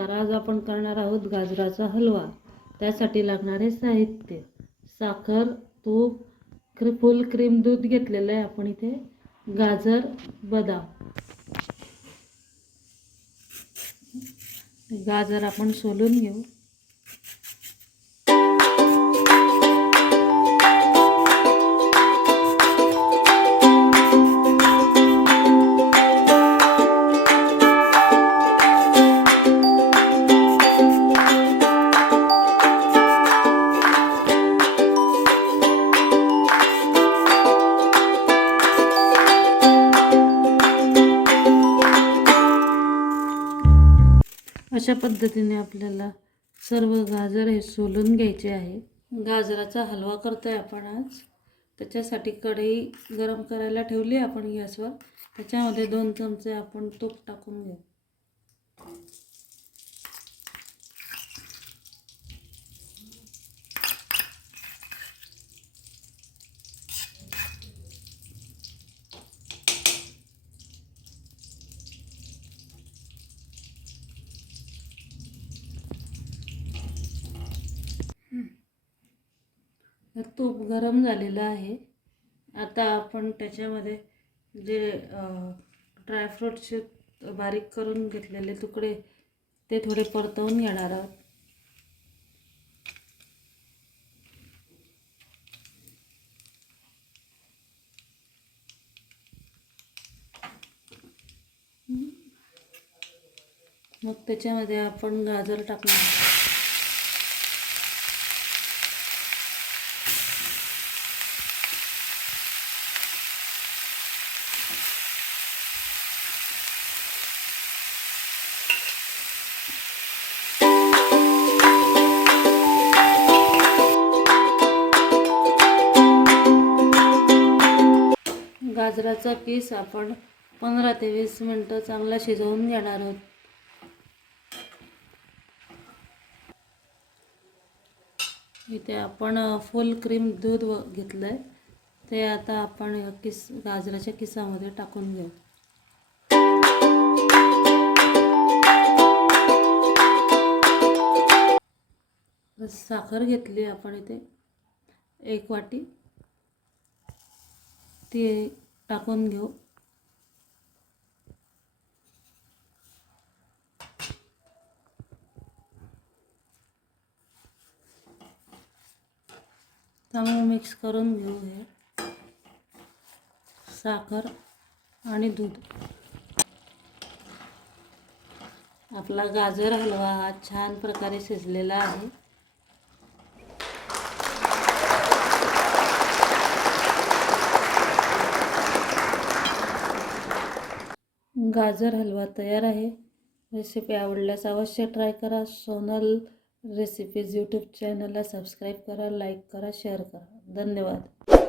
नमस्कार. आज आपण करणार आहोत गाजराचा हलवा. त्यासाठी लागणारे साहित्य: साखर, तूप, फुल क्रीम दूध घेतलेलं आहे आपण इथे, गाजर, बदाम. गाजर आपण सोलून घेऊ. अशा पद्धतीने आपल्याला सर्व गाजर हे सोलून घ्यायचे आहे. गाजराचा हलवा करतोय आपण आज. त्याच्यासाठी कढई गरम करायला ठेवली आपण गॅसवर. त्याच्यामध्ये 2 चमचे आपण तूप टाकून घेऊ. तूप गरम झालेलं आहे. आता आपण त्याच्यामध्ये जे ड्रायफ्रूटचे बारीक करून घेतलेले तुकडे ते थोडे परतवून घेणार आहोत. मग त्याच्यामध्ये आपण गाजर टाकणार. गाजराचा किस आपण 15 ते 20 मिनिटं चांगला शिजवून घेणार आहोत. इथे आपण फुल क्रीम दूध घेतलंय, ते आता आपण गाजराच्या किसामध्ये टाकून घेऊ. साखर घेतली आपण इथे 1 वाटी, ती टाकून घेऊ. चांगलं मिक्स करून घेऊ हे साखर आणि दूध. आपला गाजर हलवा हा छान प्रकारे शिजलेला आहे. गाजर हलवा तयार आहे. रेसिपी आवडल्यास अवश्य ट्राय करा. सोनल रेसिपीज यूट्यूब चॅनलला सबस्क्राईब करा, लाईक करा, शेअर करा. धन्यवाद.